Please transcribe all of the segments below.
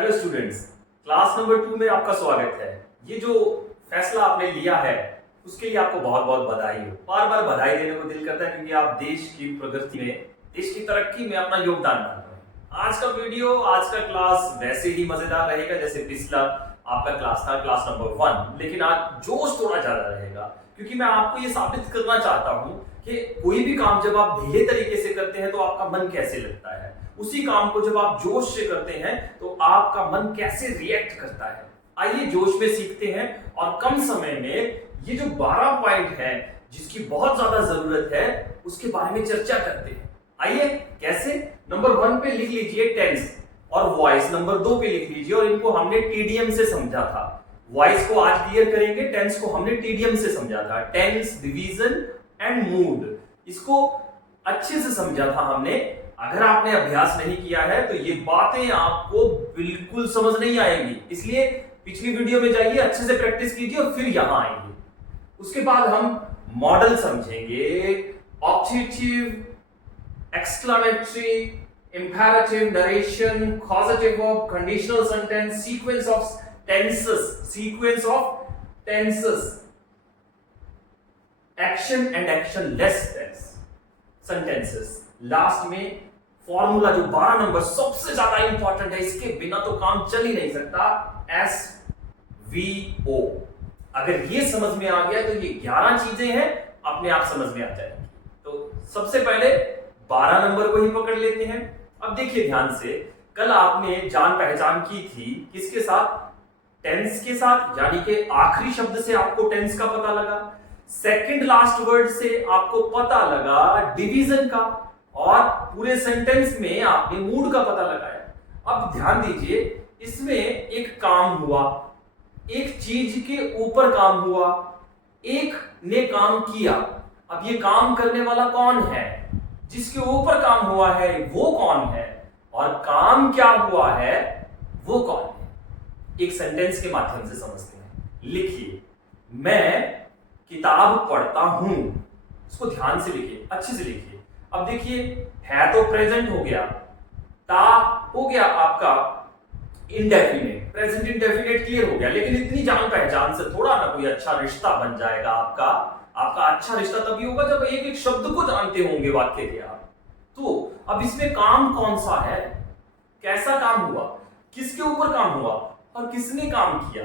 Hello students, class number 2 में आपका स्वागत है। ये जो फैसला आपने लिया है उसके लिए आपको बहुत बहुत बधाई हो। बार बार बधाई देने को दिल करता है क्योंकि आप देश की प्रगति में, देश की तरक्की में अपना योगदान डाल रहे हैं। आज का वीडियो, आज का क्लास वैसे ही मजेदार रहेगा जैसे पिछला आपका क्लास था, क्लास नंबर 1, लेकिन आज जोश थोड़ा ज्यादा रहेगा क्योंकि मैं आपको ये साबित करना चाहता हूं कि कोई भी काम जब आप ढीले तरीके से करते हैं तो आपका मन कैसे लगता है, उसी काम को जब आप जोश से करते हैं तो आपका मन कैसे रिएक्ट करता है। आइए जोश में सीखते हैं और कम समय में ये जो 12 पॉइंट है जिसकी बहुत ज्यादा जरूरत है उसके बारे में चर्चा करते हैं। आइए, कैसे? नंबर 1 पे लिख लीजिए टेंस और वॉइस, नंबर 2 पे लिख लीजिए, और इनको हमने टीडीएम से समझा था। वॉइस को आज क्लियर करेंगे, टेंस को हमने टीडीएम से समझा था, टेंस, डिवीजन एंड मूड, इसको अच्छे से समझा था हमने। अगर आपने अभ्यास नहीं किया है तो ये बातें आपको बिल्कुल समझ नहीं आएंगी, इसलिए पिछली वीडियो में जाइए, अच्छे से प्रैक्टिस कीजिए और फिर यहां आएंगे। उसके बाद हम मॉडल समझेंगे, objective, exclamatory, imperative, narration, causative verb, conditional sentence, sequence of tenses, action and actionless sentences, last में फॉर्मूला जो 12 नंबर सबसे ज्यादा इंपॉर्टेंट है, इसके बिना तो काम चल ही नहीं सकता, SVO। अगर ये समझ में आ गया तो ये 11 चीजें हैं अपने आप समझ में आ जाएंगी। तो सबसे पहले 12 नंबर को ही पकड़ लेते हैं। अब देखिए ध्यान से, कल आपने जान पहचान की थी किसके साथ? टेंस के साथ, यानी कि आखिरी शब्द से आपको टेंस का पता लगा, सेकंड लास्ट वर्ड से आपको पता लगा डिवीजन का, और पूरे सेंटेंस में आपने मूड का पता लगाया। अब ध्यान दीजिए, इसमें एक काम हुआ, एक चीज के ऊपर काम हुआ, एक ने काम किया। अब ये काम करने वाला कौन है? जिसके ऊपर काम हुआ है वो कौन है, और काम क्या हुआ है वो कौन है? एक सेंटेंस के माध्यम से समझते हैं। लिखिए, मैं किताब पढ़ता हूं। इसको ध्यान से लिखिए, अच्छे से लिखिए। अब देखिए, है तो प्रेजेंट हो गया, ता हो गया आपका इंडेफिनिट, प्रेजेंट इंडेफिनिट क्लियर हो गया, लेकिन इतनी जान पहचान से थोड़ा ना कोई अच्छा रिश्ता बन जाएगा आपका। आपका अच्छा रिश्ता तभी होगा जब एक एक शब्द को जानते होंगे वाक्य के आप। तो अब इसमें काम कौन सा है, कैसा काम हुआ, किसके ऊपर काम हुआ और किसने काम किया,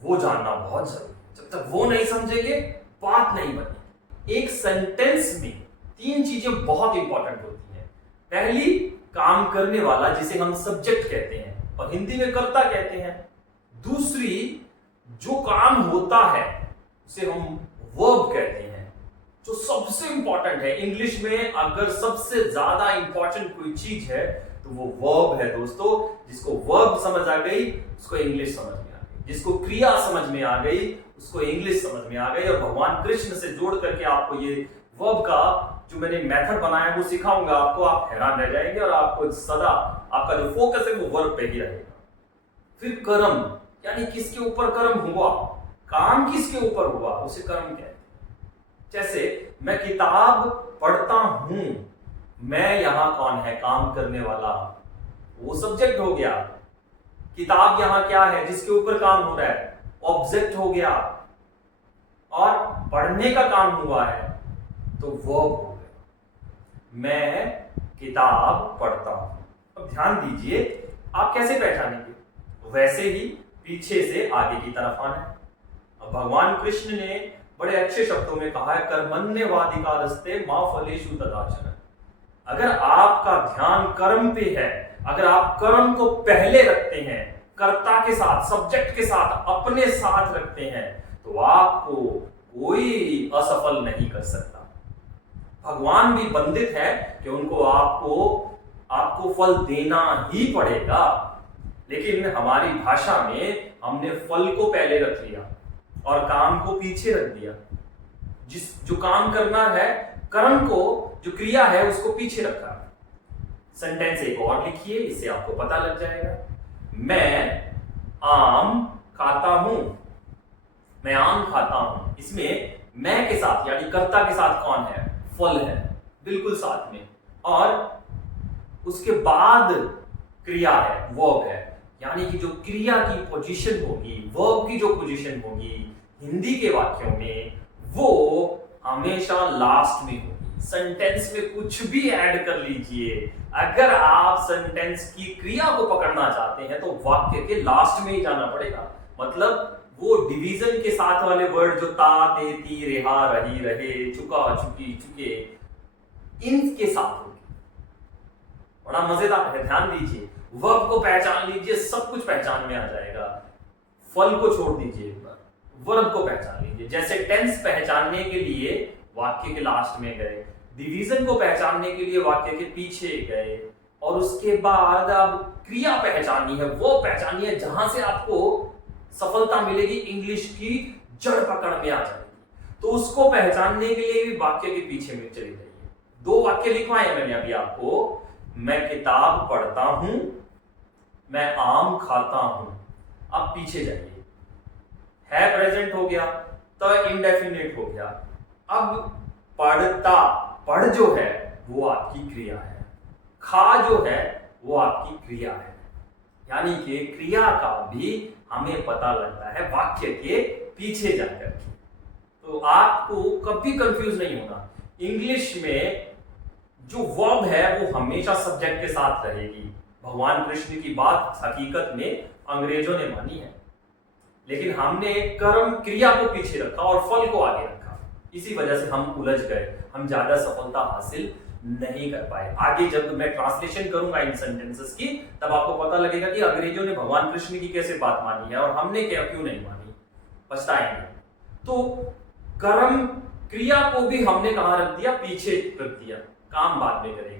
वो जानना बहुत जरूरी है। जब तक वो नहीं समझेंगे बात नहीं बनेगी। एक सेंटेंस में 3 चीजें बहुत इंपॉर्टेंट होती हैं। पहली, काम करने वाला जिसे हम सब्जेक्ट कहते हैं और हिंदी में कर्ता कहते हैं। दूसरी, जो काम होता है उसे हम वर्ब कहते हैं, जो सबसे इंपॉर्टेंट है। इंग्लिश में अगर सबसे ज्यादा इंपॉर्टेंट कोई चीज है तो वो वर्ब है दोस्तों। जिसको वर्ब समझ आ गई उसको इंग्लिश समझ में आ गई, जिसको क्रिया समझ में आ गई उसको इंग्लिश समझ में आ गई। और भगवान कृष्ण से जोड़ करके आपको ये वर्ब का जो मैंने मेथड बनाया वो सिखाऊंगा आपको, आप हैरान रह जाएंगे और आपको सदा आपका जो फोकस है वो वर्ब पे ही रहेगा। फिर कर्म, यानी किसके ऊपर कर्म हुआ, काम किसके ऊपर हुआ उसे कर्म कहते हैं। जैसे मैं किताब पढ़ता हूं, मैं यहां कौन है? काम करने वाला, वो सब्जेक्ट हो गया। किताब यहां क्या है? जिसके ऊपर काम हो रहा है, ऑब्जेक्ट हो गया। और पढ़ने का काम हुआ है तो वर्ब हो गया, मैं किताब पढ़ता हूं। अब ध्यान दीजिए, आप कैसे पहचानेंगे? वैसे ही पीछे से आगे की तरफ आना है। अब भगवान कृष्ण ने बड़े अच्छे शब्दों में कहा है, कर्मण्यवाधिकारस्ते मा फलेषु कदाचन। अगर आपका ध्यान कर्म पे है, अगर आप कर्म को पहले रखते हैं, कर्ता के साथ, सब्जेक्ट के साथ, अपने साथ रखते हैं, तो आपको कोई असफल नहीं कर सकता। भगवान भी बंधित है कि उनको आपको फल देना ही पड़ेगा, लेकिन हमारी भाषा में हमने फल को पहले रख लिया और काम को पीछे रख दिया। जो काम करना है, कर्म को, जो क्रिया है उसको पीछे रखा। सेंटेंस एक और लिखिए, इससे आपको पता लग जाएगा। मैं आम खाता हूं, मैं आम खाता हूं। इसमें मैं के साथ यानी कर्ता के साथ कौन है? फल है, बिल्कुल साथ में, और उसके बाद क्रिया है, वर्ब है। यानी कि जो क्रिया की पोजीशन होगी, वर्ब की जो पोजीशन होगी हिंदी के वाक्यों में, वो हमेशा लास्ट में होगी। सेंटेंस में कुछ भी ऐड कर लीजिए, अगर आप सेंटेंस की क्रिया को पकड़ना चाहते हैं तो वाक्य के लास्ट में ही जाना पड़ेगा। मतलब वो डिवीजन के साथ वाले वर्ड जो ता, ते, ती, रेहा, रही, रहे, चुका, चुकी, चुके, इनके साथ होगी। बड़ा मजेदार है, ध्यान दीजिए। वर्ब को पहचान लीजिए, सब कुछ पहचान में आ जाएगा। फल को छोड़ दीजिए, एक बार वर्ब को पहचान लीजिए। जैसे टेंस पहचानने के लिए वाक्य के लास्ट में गए, डिवीजन को पहचानने के लिए वाक्य के पीछे गए, और उसके बाद अब क्रिया पहचाननी है, वो पहचाननी है जहां से आपको सफलता मिलेगी, इंग्लिश की जड़ पकड़ में आ जाएगी। तो उसको पहचानने के लिए भी वाक्य के पीछे में चली जाइए। 2 वाक्य लिखवाए मैंने अभी आपको। मैं किताब पढ़ता हूं, मैं आम खाता हूं। अब पीछे जाइए, है प्रेजेंट हो गया, तो इंडेफिनिट हो गया। अब पढ़ता, पढ़ जो है वो आपकी क्रिया है, खा जो है वो आपकी क्रिया है। यानी कि क्रिया का भी हमें पता लगता है वाक्य के पीछे जाकर के। तो आपको कभी कंफ्यूज नहीं होना। इंग्लिश में जो वर्ब है वो हमेशा सब्जेक्ट के साथ रहेगी। भगवान कृष्ण की बात हकीकत में अंग्रेजों ने मानी है, लेकिन हमने कर्म क्रिया को पीछे रखा और फल को आगे रखा। इसी वजह से हम उलझ गए, हम ज्यादा सफलता हासिल नहीं कर पाए। आगे जब मैं ट्रांसलेशन करूंगा इन सेंटेंसेस की, तब आपको पता लगेगा कि अंग्रेजों ने भगवान कृष्ण की कैसे बात मानी है और हमने क्या क्यों नहीं मानी, पछताएंगे। तो कर्म क्रिया को भी हमने कहां रख दिया, पीछे रख दिया, काम बाद में करेंगे।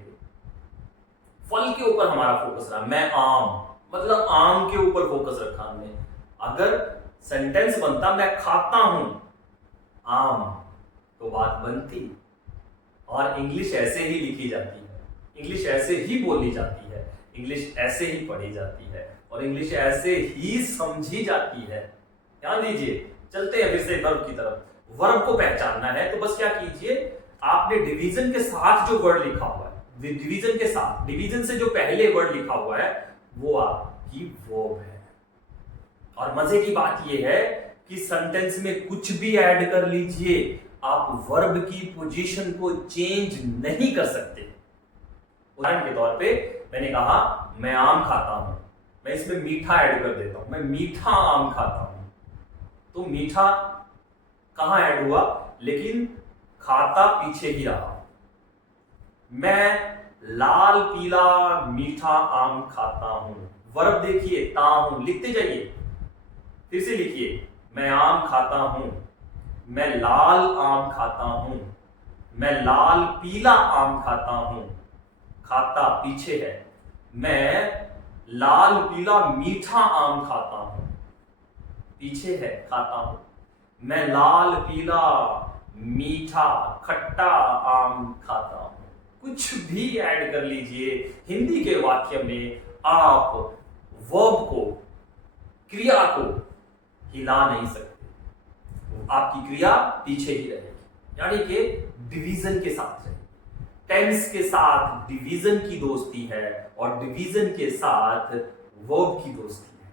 फल के ऊपर हमारा फोकस रहा, मैं आम, मतलब आम के ऊपर फोकस रखा हमने। अगर सेंटेंस बनता मैं खाता हूं आम, तो बात बनती। और इंग्लिश ऐसे ही लिखी जाती है, इंग्लिश ऐसे ही बोली जाती है, इंग्लिश ऐसे ही पढ़ी जाती है, और इंग्लिश ऐसे ही समझी जाती है। ध्यान दीजिए, चलते हैं फिर से वर्ब की तरफ। वर्ब को पहचानना है तो बस क्या कीजिए, आपने डिवीजन के साथ जो वर्ड लिखा हुआ है, डिवीजन के साथ, डिवीजन से जो पहले वर्ड लिखा हुआ है वो आपकी वर्ब है। और मजे की बात यह है कि सेंटेंस में कुछ भी ऐड कर लीजिए, आप वर्ब की पोजीशन को चेंज नहीं कर सकते। उदाहरण के तौर पे मैंने कहा मैं आम खाता हूं, मैं इसमें मीठा ऐड कर देता हूं, मैं मीठा आम खाता हूं। तो मीठा कहां ऐड हुआ, लेकिन खाता पीछे ही रहा। मैं लाल पीला मीठा आम खाता हूं, वर्ब देखिए ता हूं, लिखते जाइए, फिर से लिखिए, मैं आम खाता हूं, मैं लाल आम खाता हूं, मैं लाल पीला आम खाता हूं, खाता पीछे है। मैं लाल पीला मीठा आम खाता हूं, पीछे है खाता हूं। मैं लाल पीला मीठा खट्टा आम खाता हूं। कुछ भी ऐड कर लीजिए, हिंदी के वाक्य में आप वर्ब को, क्रिया को हिला नहीं सकते, आपकी क्रिया पीछे ही रहेगी। यानी कि डिवीजन के साथ रहेगी। टेंस के साथ डिवीजन की दोस्ती है और डिवीजन के साथ वर्ब की दोस्ती है।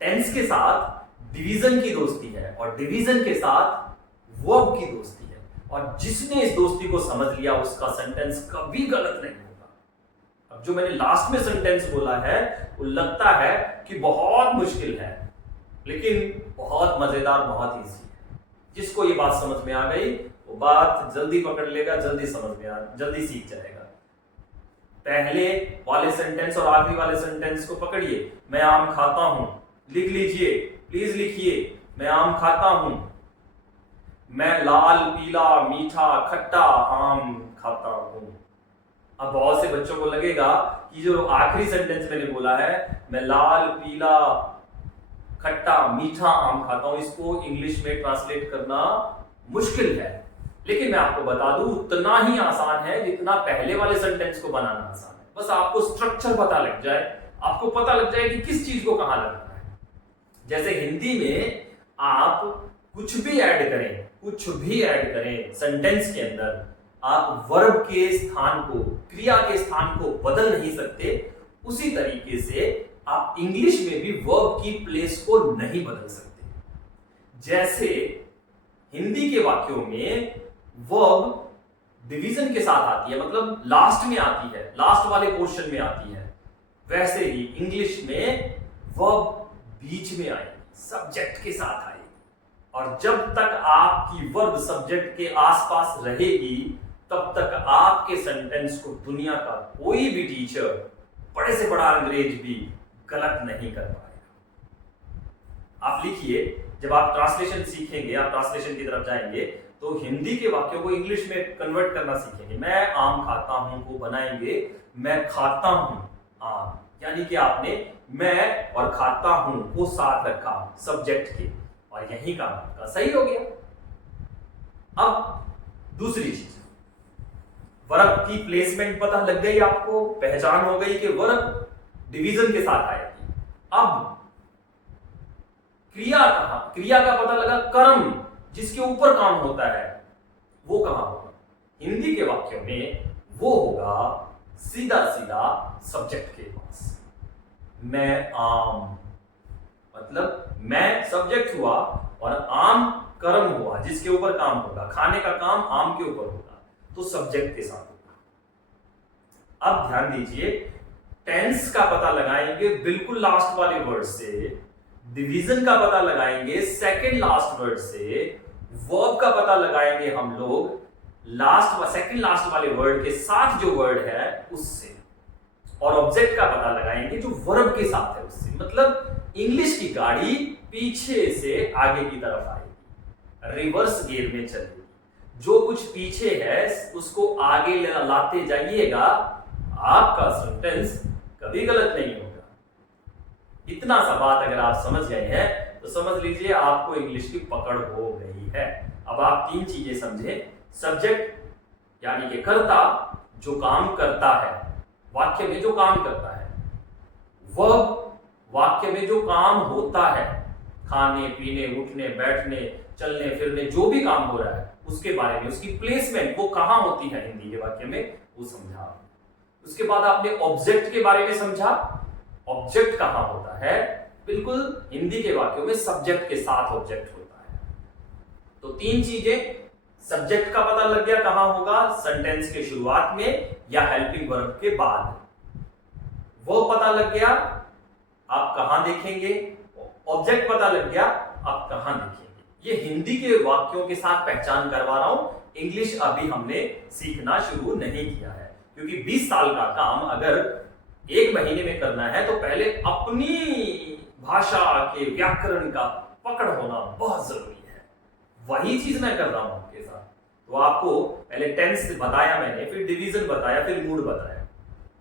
टेंस के साथ डिवीजन की दोस्ती है और डिवीजन के साथ वर्ब की दोस्ती है। और जिसने इस दोस्ती को समझ लिया उसका सेंटेंस कभी गलत नहीं होगा। अब जो मैंने लास्ट में सेंटेंस बोला है वो लगता है कि बहुत मुश्किल है, लेकिन बहुत मजेदार, बहुत इजी है। जिसको ये बात समझ में आ गई वो बात जल्दी पकड़ लेगा, जल्दी समझ में जल्दी सीख जाएगा। पहले वाले सेंटेंस और आखिरी वाले सेंटेंस को पकड़िए। मैं आम खाता हूं, लिख लीजिए, प्लीज लिखिए, मैं आम खाता हूं। मैं लाल पीला मीठा खट्टा आम खाता हूं। अब बहुत से बच्चों को लगेगा कि जो आखिरी सेंटेंस मैंने बोला है, मैं लाल पीला खट्टा मीठा आम खाता हूं, इसको इंग्लिश में ट्रांसलेट करना मुश्किल है। लेकिन मैं आपको बता दूं उतना ही आसान है जितना पहले वाले सेंटेंस को बनाना आसान है। बस आपको स्ट्रक्चर पता लग जाए, आपको पता लग जाए कि किस चीज को कहां लगना है। जैसे हिंदी में आप कुछ भी ऐड करें, कुछ भी ऐड करें सेंटेंस के अंदर, आप वर्ब के स्थान को, क्रिया के स्थान को बदल नहीं सकते। उसी तरीके से आप इंग्लिश में भी वर्ब की प्लेस को नहीं बदल सकते। जैसे हिंदी के वाक्यों में वर्ब डिवीजन के साथ आती है, मतलब लास्ट में आती है, लास्ट वाले पोर्शन में आती है, वैसे ही इंग्लिश में वर्ब बीच में आएगी, सब्जेक्ट के साथ आएगी। और जब तक आपकी वर्ब सब्जेक्ट के आसपास रहेगी तब तक आपके सेंटेंस को दुनिया का कोई भी टीचर, बड़े से बड़ा अंग्रेज भी गलत नहीं कर पाएगा। आप लिखिए, जब आप ट्रांसलेशन सीखेंगे, आप ट्रांसलेशन की तरफ जाएंगे तो हिंदी के वाक्यों को इंग्लिश में कन्वर्ट करना सीखेंगे। मैं आम खाता हूं को बनाएंगे मैं खाता हूं आम, यानी कि आपने मैं और खाता हूं को साथ रखा सब्जेक्ट के, और यही काम आपका सही हो गया। अब दूसरी चीज, वर्ब की प्लेसमेंट पता लग गई, आपको पहचान हो गई कि वर्ब डिवीजन के साथ आएगी। अब क्रिया कहां, क्रिया का पता लगा, कर्म जिसके ऊपर काम होता है वो कहां होगा? हिंदी के वाक्यों में वो होगा सीधा सीधा सब्जेक्ट के पास। मैं आम, मतलब मैं सब्जेक्ट हुआ और आम कर्म हुआ जिसके ऊपर काम होगा, खाने का काम आम के ऊपर होगा, तो सब्जेक्ट के साथ होगा। अब ध्यान दीजिए, टेंस का पता लगाएंगे बिल्कुल लास्ट वाले वर्ड से, डिवीजन का पता लगाएंगे सेकंड लास्ट वर्ड से, वर्ब का पता लगाएंगे हम लोग सेकंड लास्ट वाले वर्ड के साथ जो वर्ड है उससे, और ऑब्जेक्ट का पता लगाएंगे जो वर्ब के साथ है उससे। मतलब इंग्लिश की गाड़ी पीछे से आगे की तरफ आएगी, रिवर्स गियर में चलेगी। जो कुछ पीछे है उसको आगे लाते जाइएगा, आपका सेंटेंस कभी गलत नहीं होगा। इतना सा बात अगर आप समझ गए हैं तो समझ लीजिए आपको इंग्लिश की पकड़ हो गई है। अब आप तीन चीजें समझे, सब्जेक्ट यानी कि कर्ता जो काम करता है, वाक्य में जो काम करता है, वर्ब वाक्य में जो काम होता है, खाने पीने उठने बैठने चलने फिरने जो भी काम हो रहा है उसके बारे में, उसकी प्लेसमेंट वो कहां होती है हिंदी के वाक्य में वो समझा। उसके बाद आपने ऑब्जेक्ट के बारे में समझा, ऑब्जेक्ट कहां होता है, बिल्कुल हिंदी के वाक्यों में सब्जेक्ट के साथ ऑब्जेक्ट होता है। तो तीन चीजें, सब्जेक्ट का पता लग गया कहां होगा, सेंटेंस के शुरुआत में या हेल्पिंग वर्ब के बाद, वो पता लग गया आप कहां देखेंगे, ऑब्जेक्ट पता लग गया आप कहां देखेंगे। ये हिंदी के वाक्यों के साथ पहचान करवा रहा हूं, इंग्लिश अभी हमने सीखना शुरू नहीं किया है, क्योंकि 20 साल का काम अगर एक महीने में करना है तो पहले अपनी भाषा के व्याकरण का पकड़ होना बहुत जरूरी है। वही चीज मैं कर रहा हूं आपके साथ। तो आपको पहले टेंस बताया मैंने, फिर डिवीजन बताया, फिर मूड बताया।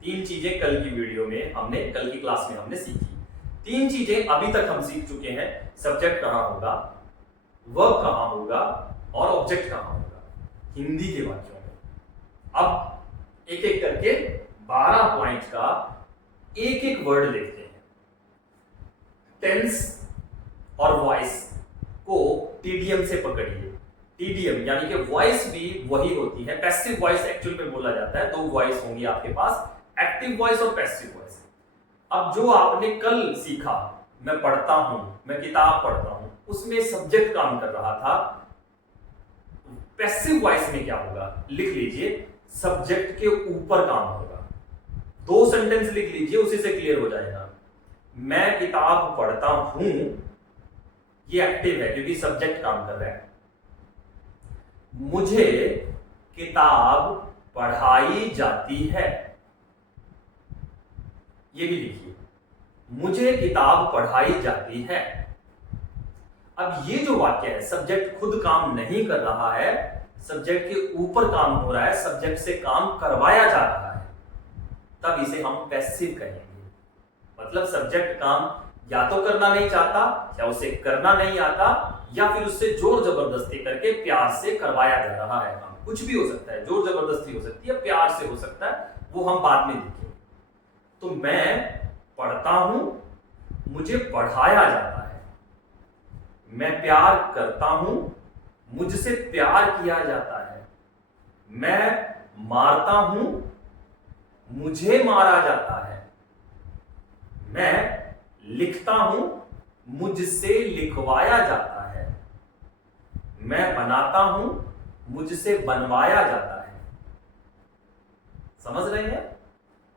तीन चीजें कल की वीडियो में हमने, कल की क्लास में हमने सीखी। तीन चीजें अभी तक हम सीख चुके हैं, सब्जेक्ट कहां होगा, वर्ब कहां होगा और ऑब्जेक्ट कहां होगा हिंदी के वाक्यों में। अब एक एक करके 12 पॉइंट का एक एक वर्ड देखते हैं। टेंस और वॉइस को टीडीएम से पकड़िए। टीडीएम यानी कि वॉइस भी वही होती है, पैसिव वॉइस एक्चुअल में बोला जाता है। दो वॉइस होंगी आपके पास, एक्टिव वॉइस और पैसिव वॉइस। अब जो आपने कल सीखा, मैं पढ़ता हूं, मैं किताब पढ़ता हूं, उसमें सब्जेक्ट काम कर रहा था। पैसिव वॉइस में क्या होगा, लिख लीजिए, सब्जेक्ट के ऊपर काम होगा। दो सेंटेंस लिख लीजिए, उसी से क्लियर हो जाएगा। मैं किताब पढ़ता हूं, ये एक्टिव है क्योंकि सब्जेक्ट काम कर रहा है। मुझे किताब पढ़ाई जाती है, ये भी लिखिए, मुझे किताब पढ़ाई जाती है। अब ये जो वाक्य है, सब्जेक्ट खुद काम नहीं कर रहा है, सब्जेक्ट के ऊपर काम हो रहा है, सब्जेक्ट से काम करवाया जा रहा है, तब इसे हम पैसिव कहेंगे। मतलब सब्जेक्ट काम या तो करना नहीं चाहता, या उसे करना नहीं आता, या फिर उससे जोर जबरदस्ती करके प्यार से करवाया जा रहा है काम। कुछ भी हो सकता है, जोर जबरदस्ती हो सकती है, प्यार से हो सकता है, वो हम बाद में देखेंगे। तो मैं पढ़ता हूं, मुझे पढ़ाया जाता है। मैं प्यार करता हूं, मुझसे प्यार किया जाता है। मैं मारता हूं, मुझे मारा जाता है। मैं लिखता हूं, मुझसे लिखवाया जाता है। मैं बनाता हूं, मुझसे बनवाया जाता है। समझ रहे हैं?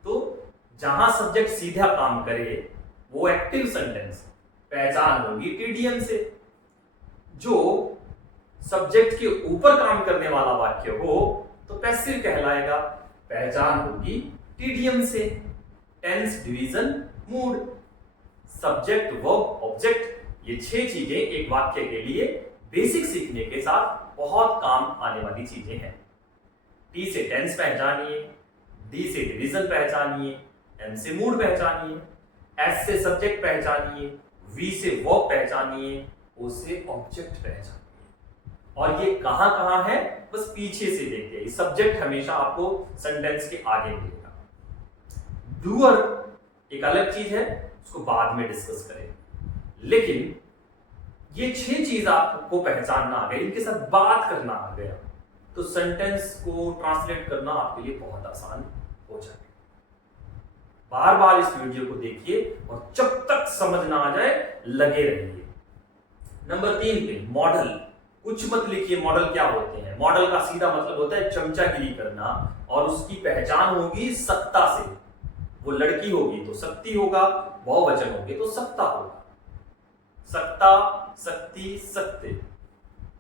तो जहां सब्जेक्ट सीधा काम करे वो एक्टिव सेंटेंस, पहचान होगी टीडीएम से। जो सब्जेक्ट के ऊपर काम करने वाला वाक्य हो तो पैसिव कहलाएगा, पहचान होगी टीडीएम से। Tense, division, mood, subject, verb, object, ये 6 चीजें एक वाक्य के लिए बेसिक सीखने के साथ बहुत काम आने वाली चीजें हैं। टी से टेंस पहचानिए, डी से डिवीजन पहचानिए, एम से मूड पहचानिए, एस से सब्जेक्ट पहचानिए, वी से वर्ब पहचानिए, ओ से ऑब्जेक्ट पहचानिए। और ये कहां कहां है बस पीछे से देखिए। सब्जेक्ट हमेशा आपको सेंटेंस के आगे मिलेगा। डूअर एक अलग चीज है, उसको बाद में डिस्कस करेंगे। लेकिन ये 6 चीज आपको पहचानना आ गई, इनके साथ बात करना आ गया, तो सेंटेंस को ट्रांसलेट करना आपके लिए बहुत आसान हो जाएगा। बार बार इस वीडियो को देखिए और जब तक समझ ना आ जाए लगे रहिए। नंबर 3 पे मॉडल। कुछ मत लिखिए मॉडल क्या होते हैं। मॉडल का सीधा मतलब होता है चमचागिरी करना, और उसकी पहचान होगी सक्ता से। वो लड़की होगी तो शक्ति होगा, बहुवचन होगी तो सक्ता होगा। सक्ता, शक्ति, सत्य।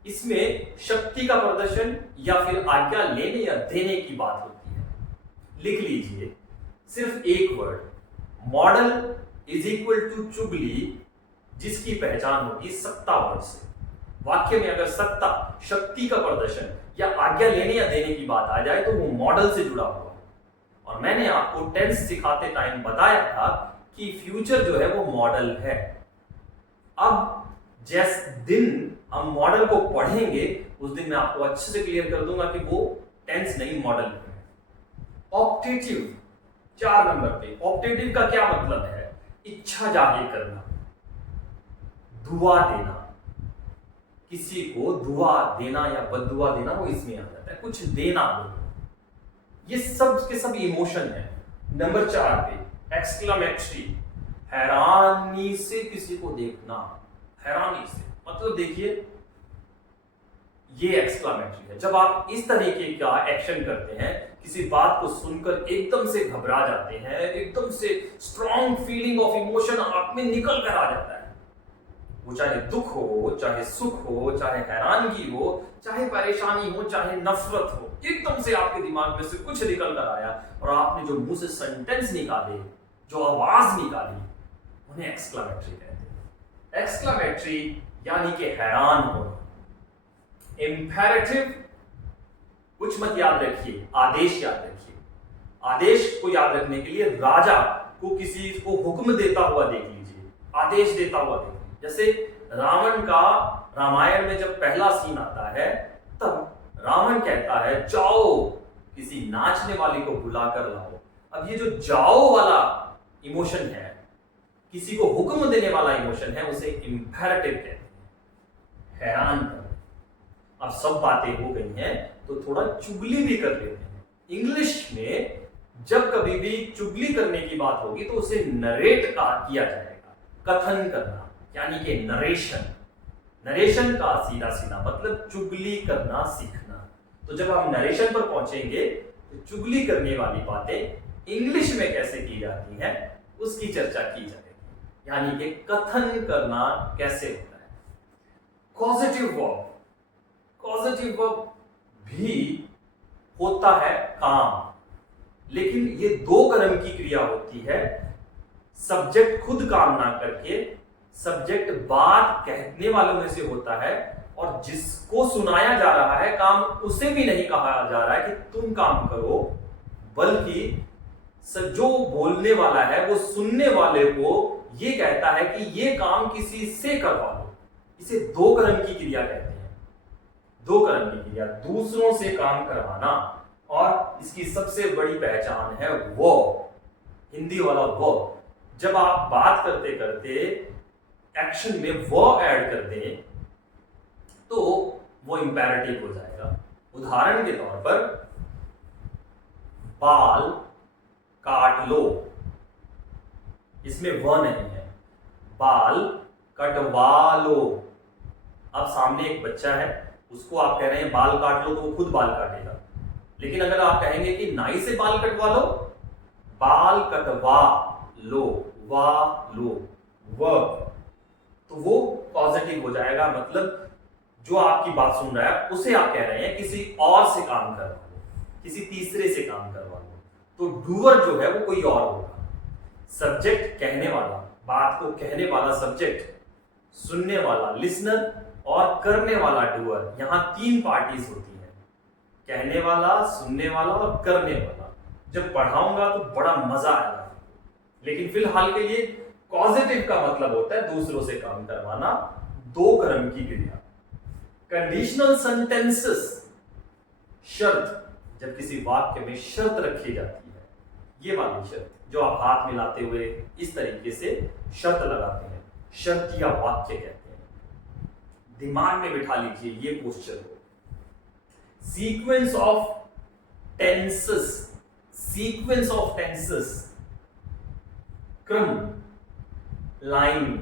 इसमें शक्ति का प्रदर्शन या फिर आज्ञा लेने या देने की बात होती है। लिख लीजिए सिर्फ एक word, model is equal to चुगली, जिसकी पहचान होगी सक्ता वर्ड से। वाक्य में अगर सक्ता, शक्ति का प्रदर्शन या आज्ञा लेने या देने की बात आ जाए तो वो मॉडल से जुड़ा हुआ है। और मैंने आपको टेंस सिखाते टाइम बताया था कि फ्यूचर जो है वो मॉडल है। अब जिस दिन हम मॉडल को पढ़ेंगे उस दिन मैं आपको अच्छे से क्लियर कर दूंगा कि वो टेंस नहीं मॉडल है। ऑप्टेटिव 4 नंबर पे। ऑप्टेटिव का क्या मतलब है? इच्छा जाहिर करना, दुआ देना। किसी को दुआ देना या बद्दुआ देना वो इसमें आ जाता है, कुछ देना बोलो। ये सब के सब इमोशन है। नंबर 4 पे एक्सक्लेमेटरी, हैरानी से किसी को देखना, हैरानी से मतलब देखिए ये एक्सक्लेमेटरी है। जब आप इस तरीके का एक्शन करते हैं, किसी बात को सुनकर एकदम से घबरा जाते हैं, एकदम से स्ट्रॉन्ग फीलिंग ऑफ इमोशन आप में निकल कर आ जाता है। वो चाहे दुख हो, चाहे सुख हो, चाहे हैरानगी हो, चाहे परेशानी हो, चाहे नफरत हो, एकदम से आपके दिमाग में से कुछ निकल कर आया और आपने जो मुंह से सेंटेंस निकाले, जो आवाज निकाली, उन्हें एक्सक्लेमेटरी कहते हैं। एक्सक्लेमेटरी यानी कि हैरान होना। इंपेरेटिव कुछ मत याद रखिए, आदेश याद रखिए। आदेश को याद रखने के लिए राजा को किसी को हुक्म देता हुआ देख लीजिए, आदेश देता हुआ देख लीजिए। जैसे रावण का रामायण में जब पहला सीन आता है तब रावण कहता है जाओ किसी नाचने वाली को बुलाकर लाओ। अब ये जो जाओ वाला इमोशन है, किसी को हुक्म देने वाला इमोशन है, उसे इंपेरेटिव कहते हैं, हैरान कर। अब सब बातें हो गई हैं तो थोड़ा चुगली भी कर लेते हैं। इंग्लिश में जब कभी भी चुगली करने की बात होगी तो उसे नरेट किया जाएगा, कथन करना, यानी कि नरेशन। नरेशन का सीधा सीधा मतलब चुगली करना सीखना। तो जब हम नरेशन पर पहुंचेंगे तो चुगली करने वाली बातें इंग्लिश में कैसे की जाती हैं उसकी चर्चा की जाएगी, यानी कि कथन करना कैसे होता है। कॉजेटिव वर्ब, कॉजेटिव वर्ब भी होता है काम, लेकिन ये 2 क्रम की क्रिया होती है। सब्जेक्ट खुद काम ना करके सब्जेक्ट बात कहने वालों में से होता है, और जिसको सुनाया जा रहा है काम उसे भी नहीं कहा जा रहा है कि तुम काम करो, बल्कि जो बोलने वाला है वो सुनने वाले को ये कहता है कि ये काम किसी से करवा लो। इसे 2 क्रम की क्रिया कहते हैं। 2 क्रम की क्रिया, दूसरों से काम करवाना, और इसकी सबसे बड़ी पहचान है वो हिंदी वाला वो। जब आप बात करते करते एक्शन में वो ऐड कर दें तो वो इंपेरेटिव हो जाएगा। उदाहरण के तौर पर बाल काट लो, इसमें वह नहीं है। बाल कटवा लो। अब सामने एक बच्चा है, उसको आप कह रहे हैं बाल काट लो, तो वो खुद बाल काटेगा। लेकिन अगर आप कहेंगे कि नाई से बाल कटवा लो, बाल कटवा लो, वर्ब, तो वो पॉजिटिव हो जाएगा। मतलब जो आपकी बात सुन रहा है उसे आप कह रहे हैं किसी और से काम करवा लो, किसी तीसरे से काम करवा लो। तो डूअर जो है वो कोई और होगा। सब्जेक्ट कहने वाला, बात को कहने वाला सब्जेक्ट, सुनने वाला लिसनर, और करने वाला डूअर। यहां 3 पार्टीज होती हैं, कहने वाला, सुनने वाला और करने वाला। जब पढ़ाऊंगा तो बड़ा मजा आएगा। लेकिन फिलहाल के लिए पॉजिटिव का मतलब होता है दूसरों से काम करवाना, 2 क्रम की क्रिया। कंडीशनल सेंटेंसेस, शर्त, जब किसी वाक्य में शर्त रखी जाती है, ये वाली शर्त जो आप हाथ मिलाते हुए इस तरीके से शर्त लगाते हैं, शर्तिया वाक्य कहते हैं। दिमाग में बिठा लीजिए ये पोस्चर को। Sequence of tenses, sequence of tenses, क्रम, लाइन।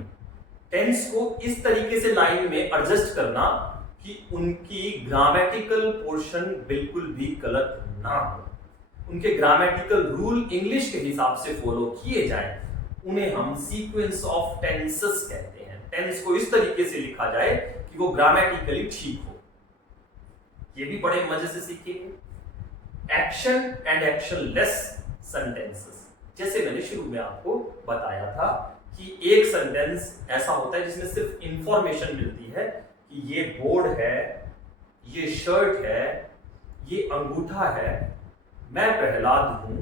टेंस को इस तरीके से लाइन में एडजस्ट करना कि उनकी ग्रामेटिकल पोर्शन बिल्कुल भी गलत ना हो, उनके ग्रामेटिकल रूल इंग्लिश के हिसाब से फॉलो किए जाएं, उन्हें हम सीक्वेंस ऑफ टेंसेस कहते हैं। टेंस को इस तरीके से लिखा जाए कि वो ग्रामेटिकली ठीक हो। ये भी बड़े मजे से सीखेंगे। एक्शन एंड एक्शनलेस सेंटेंसेस, जैसे मैंने शुरू में आपको बताया था कि एक सेंटेंस ऐसा होता है जिसमें सिर्फ इंफॉर्मेशन मिलती है कि ये बोर्ड है, ये शर्ट है, ये अंगूठा है, मैं प्रहलाद हूं,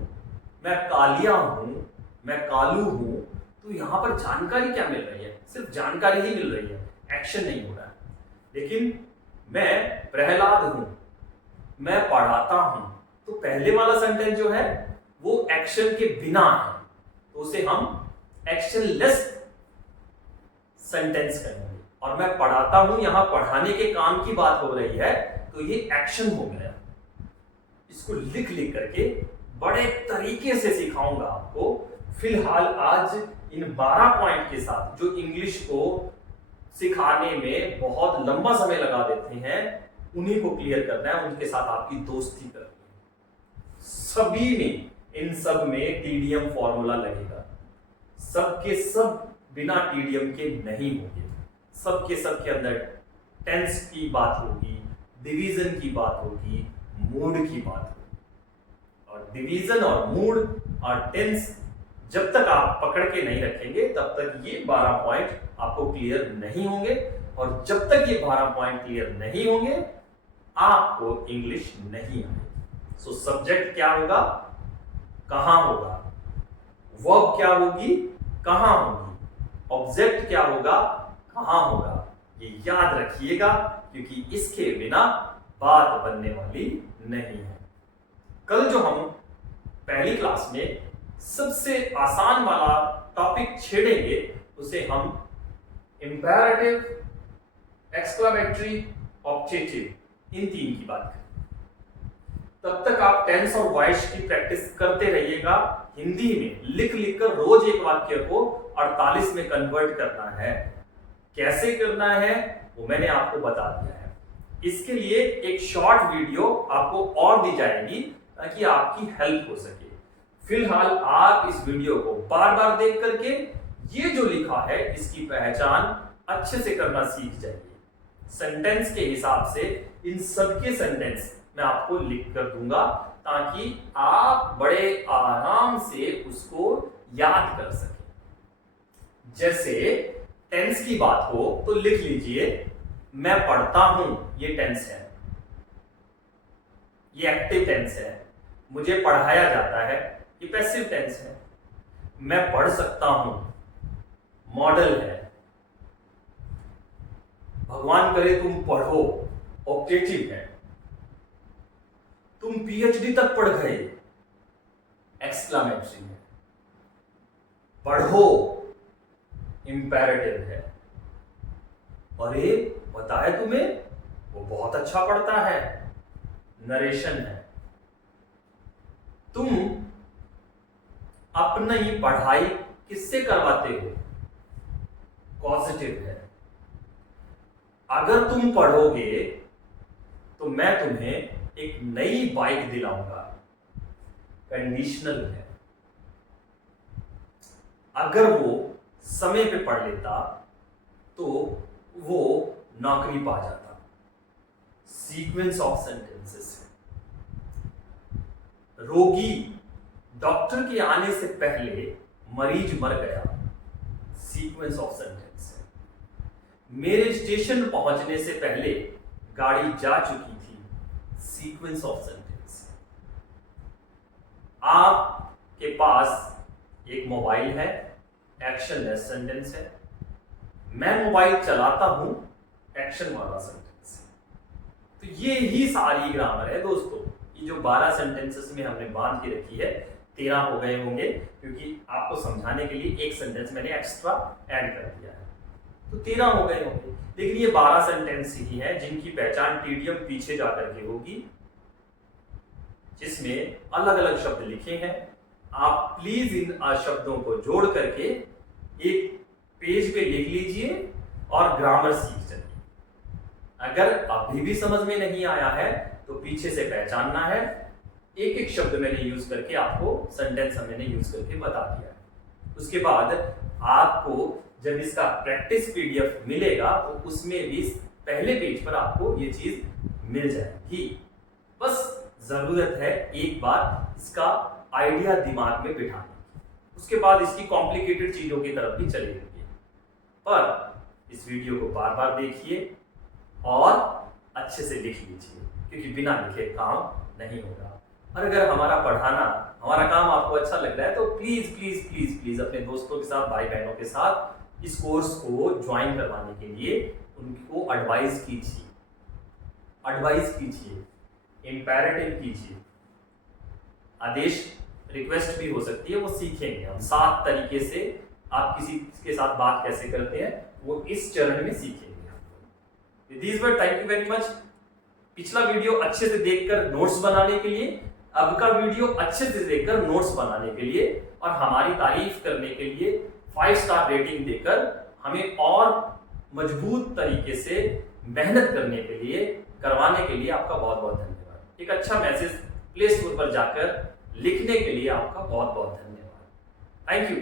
मैं कालिया हूं, मैं कालू हूं। तो यहां पर जानकारी क्या मिल रही है? सिर्फ जानकारी ही मिल रही है, एक्शन नहीं हो रहा है। लेकिन मैं प्रहलाद हूं, मैं पढ़ाता हूं, तो पहले वाला सेंटेंस जो है वो एक्शन के बिना है, तो उसे हम एक्शनलेस सेंटेंस कहेंगे। और मैं पढ़ाता हूं, यहां पढ़ाने के काम की बात हो रही है, तो ये एक्शन हो गया। इसको लिख लिख करके बड़े तरीके से सिखाऊंगा आपको। फिलहाल आज इन 12 पॉइंट के साथ, जो इंग्लिश को सिखाने में बहुत लंबा समय लगा देते हैं, उन्हीं को क्लियर करना है, उनके साथ आपकी दोस्ती करनी है। सभी में, इन सब में टीडीएम फॉर्मूला लगेगा। सबके सब बिना टीडीएम के नहीं होंगे। सबके सब के अंदर टेंस की बात होगी, डिवीजन की बात होगी, मूड की बात होगी। और डिवीजन और मूड और टेंस जब तक आप पकड़ के नहीं रखेंगे, तब तक ये 12 पॉइंट आपको क्लियर नहीं होंगे। और जब तक ये 12 पॉइंट क्लियर नहीं होंगे, आपको इंग्लिश नहीं आएगी। सो सब्जेक्ट क्या होगा, कहां होगा, वर्ब क्या होगी, कहां होगी, ऑब्जेक्ट क्या होगा, कहां होगा। ये याद रखिएगा, क्योंकि इसके बिना बात बनने वाली नहीं है। कल जो हम पहली क्लास में सबसे आसान वाला टॉपिक छेड़ेंगे, उसे हम इंपेरेटिव, एक्सक्लेमेटरी, ऑब्जेक्टिव, इन 3 की बात करें। तब तक आप टेंस और वॉइस की प्रैक्टिस करते रहिएगा। हिंदी में लिख लिख कर रोज एक वाक्य को 48 में कन्वर्ट करना है। कैसे करना है वो मैंने आपको बता दिया है। इसके लिए एक शॉर्ट वीडियो आपको और दी जाएगी, ताकि आपकी हेल्प हो सके। फिलहाल आप इस वीडियो को बार बार देख करके ये जो लिखा है इसकी पहचान अच्छे से करना सीख जाइए। सेंटेंस के हिसाब से इन सबके सेंटेंस मैं आपको लिख कर दूंगा, ताकि आप बड़े आराम से उसको याद कर सकें। जैसे टेंस की बात हो तो लिख लीजिए, मैं पढ़ता हूं, ये टेंस है, ये एक्टिव टेंस है। मुझे पढ़ाया जाता है, ये पैसिव टेंस है। मैं पढ़ सकता हूं, मॉडल है। भगवान करे तुम पढ़ो, ऑब्जेक्टिव है। तुम पीएचडी तक पढ़ गए, एक्सक्लेमेटरी है। पढ़ो, इंपेरेटिव है। अरे पता है तुम्हें, वो बहुत अच्छा पढ़ता है, नरेशन है। तुम अपनी पढ़ाई किससे करवाते हो, पॉजिटिव है। अगर तुम पढ़ोगे तो मैं तुम्हें एक नई बाइक दिलाऊंगा, कंडीशनल है। अगर वो समय पे पढ़ लेता तो वो नौकरी पा जाता। सीक्वेंस ऑफ सेंटेंसेस है। रोगी डॉक्टर के आने से पहले मरीज मर गया, सीक्वेंस ऑफ सेंटेंस है। मेरे स्टेशन पहुंचने से पहले गाड़ी जा चुकी थी, सीक्वेंस ऑफ सेंटेंस है। आपके पास एक मोबाइल है, एक्शनलेस सेंटेंस है। मैं मोबाइल चलाता हूं, एक्शन वाला सेंटेंस है। तो ये ही सारी ग्रामर है दोस्तों। ये जो 12 सेंटेंसेस में हमने बांध के रखी है, 13 हो गए होंगे क्योंकि आपको समझाने के लिए एक सेंटेंस मैंने एक्स्ट्रा ऐड कर दिया है, तो 13 हो गए होंगे। लेकिन ये 12 सेंटेंस ही हैं जिनकी पहचान टीडीएम पीछे जाकर के होगी, जिसमें अलग अलग शब्द लिखे हैं। आप प्लीज इन शब्दों को जोड़ करके एक पेज पे लिख लीजिए और ग्रामर सीख जाइए। अगर अभी भी समझ में नहीं आया है तो पीछे से पहचानना है। एक एक शब्द मैंने यूज करके आपको, सेंटेंस मैंने यूज करके बता दिया है। उसके बाद आपको जब इसका प्रैक्टिस पीडीएफ मिलेगा तो उसमें भी पहले पेज पर आपको ये चीज मिल जाएगी। बस जरूरत है एक बार इसका आइडिया दिमाग में बिठाने की, उसके बाद इसकी कॉम्प्लिकेटेड चीजों की तरफ भी चले जाइए। पर इस वीडियो को बार बार देखिए और अच्छे से लिख लीजिए, क्योंकि बिना लिखे काम नहीं होगा। और अगर हमारा पढ़ाना, हमारा काम आपको अच्छा लग रहा है तो प्लीज प्लीज प्लीज प्लीज अपने दोस्तों के साथ, भाई बहनों के साथ इस कोर्स को ज्वाइन करवाने के लिए उनको एडवाइस कीजिए, इंपैरेटिव कीजिए। आदेश रिक्वेस्ट भी हो सकती है, वो सीखेंगे हम 7 तरीके से। आप किसी के साथ बात कैसे करते हैं वो इस चरण में सीखेंगे। These were, thank you very much। पिछला वीडियो अच्छे से देखकर नोट्स बनाने के लिए, अब का वीडियो अच्छे से देखकर नोट्स बनाने के लिए और हमारी तारीफ करने के लिए 5 स्टार रेटिंग देकर हमें और मजबूत तरीके से मेहनत करने के लिए, करवाने के लिए आपका बहुत बहुत धन्यवाद। एक अच्छा मैसेज प्ले स्टोर पर जाकर लिखने के लिए आपका बहुत बहुत धन्यवाद। Thank you.